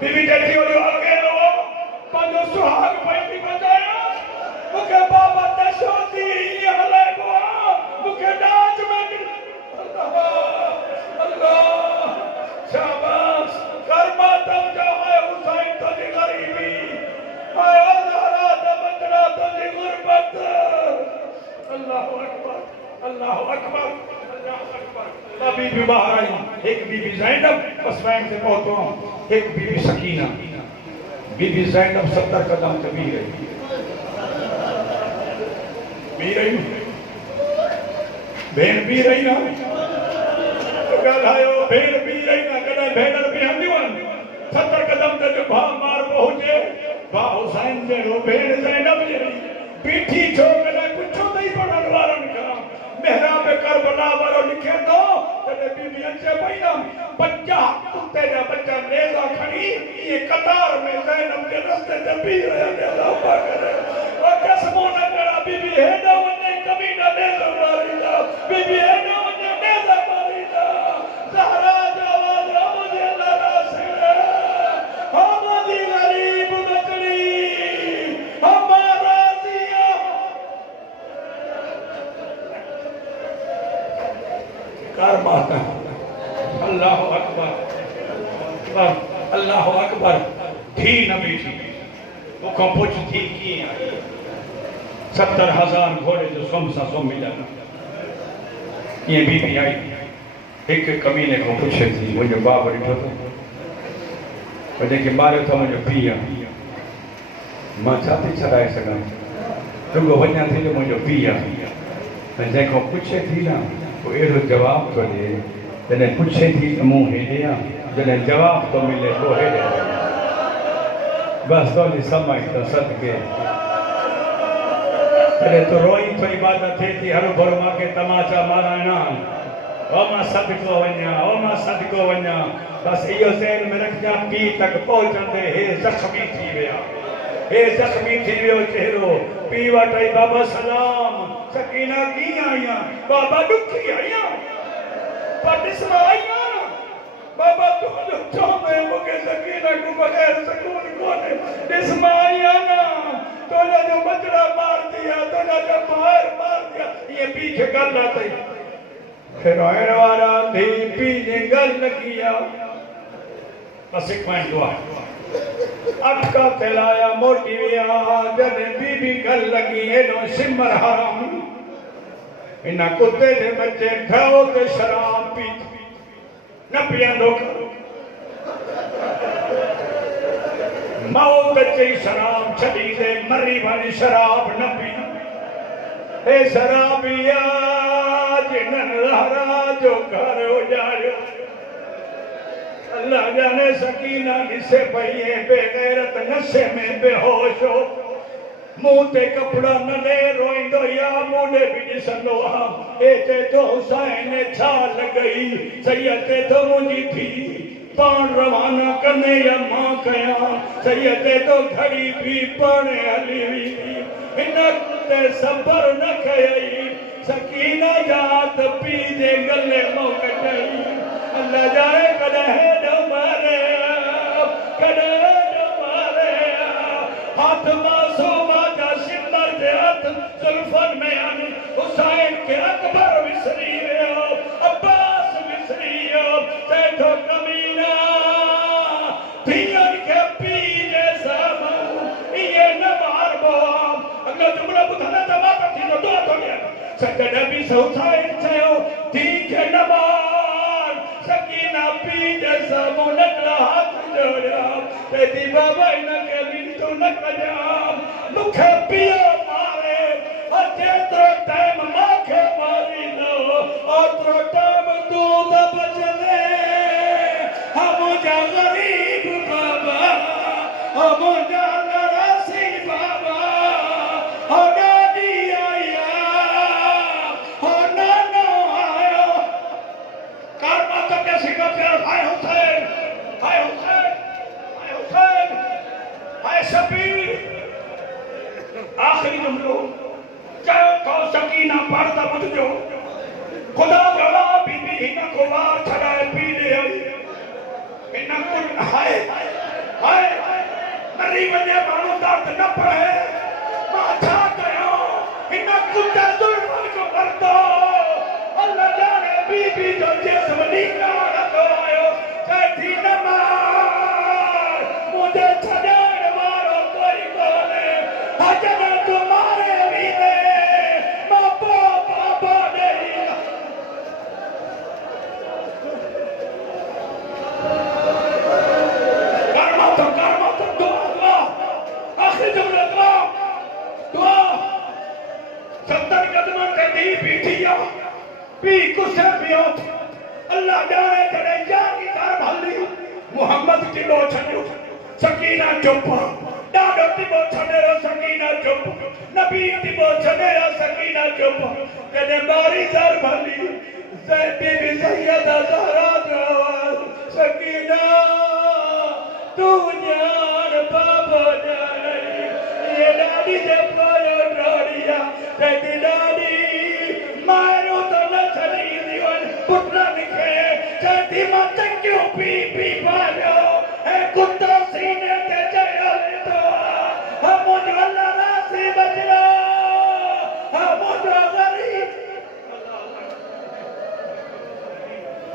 बीवी देखी हो जो आगे लो पंजो सुहाग पैती बजाया मुके बाबा दशो दी ये हले को मुके नाच में अल्लाह शाबाश कर्मा तम जो है हुसैन तो दी गरीबी आय अल्लाह दमतरा तो दी गुरबत अल्लाह अकबर अल्लाह अकबर अल्लाह अकबर बीबी बाहर आई एक बीबी ज़ैनब बस वैन से पहुंचो एक बीबी सकीना बीबी ज़ैनब 70 कदम से भी रही भेड़ भी रही ना तो गल आयो भेड़ भी रही ना कदा भेड़ भी हंदियूं 70 कदम ते जो भा मार पहुंचे भा हुसैन जे रो भेड़ ज़ैनब जे पीठी छो कदा कुछो तई पढ़ण वारन का मेहराब करबला वारो लिखे तो तने बीबी अचे पई ना 50 कुत्ते जा बच्चा नेजा खणी ये कतार में ज़ैनब के रास्ते ते पी रहा है अल्लाह पाक करे ओ कसमो न करा बीबी है ना वने कभी ना नेजा मारीदा बीबी है ना वने नेजा मारीदा ज़हरा जवाज मुझे लगा से हमारी गरीब बकरी हमारा दिया कर बाता अल्लाह अकबर अल्लाह अकबर थी नबी थी वो को पूछ थी की 70,000 घोड़े जो सोम सा सोम मिला ये बीबी आई एक कमीने को पूछे थी मुझे बाप ॾिठो तो मुझे के मारे तो मुझे पिया मां छाती छड़ाए सका रुगो वञा थी तो मुझे पिया मैं जेको पूछे थी ना वो एड़ो जवाब तो दे जने पूछे थी तो मुंह हेॾे जने जवाब तो मिले तो हेॾे बस तो समय तो सदके अरे तो रोई तो इबादत थे थी हर भर मां के तमाचा माराना ओ मां सदको वञा बस इहो ज़हन में रखजा पी तक पहुंचंदे हे जख्मी थी वियो चेहरो पी वटई बाबा सलाम सकीना की आया बाबा दुखी आया पाटिसमा आया बाबा तू जो चाहे मुके सकीना को बगैर सुकून कोने दिसमा आया ना तो जो बचड़ा मार दिया तो जो बाहर मार दिया ये पीछे कर लाते फिर आने वाला धी पी ने गल न किया बस एक पॉइंट दुआ अटका तेलाया मोटी विया जने बीबी गल लगी एनो सिमर हराम इना कुत्ते दे बच्चे खाओ ते शराब पी न पियंदो मौत ची शराब छड़ी दे मरी वाली शराब न पी हे शराबिया जिनन लहरा जो घर उजाड़ो अल्लाह जाने सकीना किसे पईए बेगैरत नशे में बेहोश हो मुंह ते कपड़ा न ले रोइंदो या मुंडे भी ॾिसंदो ए ते तो हुसैन छा लॻई सैयद तो मुंहिंजी थी पाण रवाना कने या मां कयां सैयद तो घड़ी भी पाण हली हुई हिन ते सबर न कयई सकीना जात पी जे गले मो कटई अल्लाह जाने कदे डमारे हाथ मासूमा जा सिंदर दे हाथ जुल्फन में आने हुसैन के अकबर विसरी हो अब्बास विसरी हो ते तो कमीना थियन के पी जैसा ये न मार बो अगला जुमला बुधना दबा थी तो दो तो गया सजद भी हुसैन छयो थी के न मार सकीना पी जैसा मुनकला हाथ जोड़या तेरी बाबा इन के बिंदु न कजा मुखे पियो मारे जेतरो टाइम माखे मारी लो ओतरो टाइम तू त बचले हम जा गरीब बाबा हम जा नरासी बाबा हो गाड़ी आया हो नानो आयो कर्मा तो के सिखा प्यार हाय हुसैन हाय हुसैन हाय हुसैन हाय शबीर आखिरी जुमलो चाहे तो सकीना पढ़ता मत जो खुदा गवा बीबी हिना को वार छड़ाए पी ले आई इना कुल हाय मरी वने मानो दर्द न पड़े माथा कयो इन कुत्ते जुल्म को कर दो अल्लाह जाने बीबी जो जिस्म नीला रखो आयो कैथी न मार मुझे छड़ाण वारो कोई कोने हजन तुम्हारे भी ने मां बाबा नहीं कर्मा तो दुआ आखिरी जुमला दुआ सत्तर कदमन ते दी पीठिया पी कुसे पियो अल्लाह जाने जड़े जागी तार भली मोहम्मद की लो छड़ो सकीना चुप डाडो तिबो छड़ो सकीना चुप नबी तिबो छड़ो सकीना चुप कदे बारी सर भली सैदी भी सैयदा ज़हरा सकीना तू जान बाबा जाने ये डाडी जे पायो डाडिया तेरी डाडी मारो तो न छड़ी दीवन पुत्र निके चाहती मत क्यों पी पायो है कुत्ता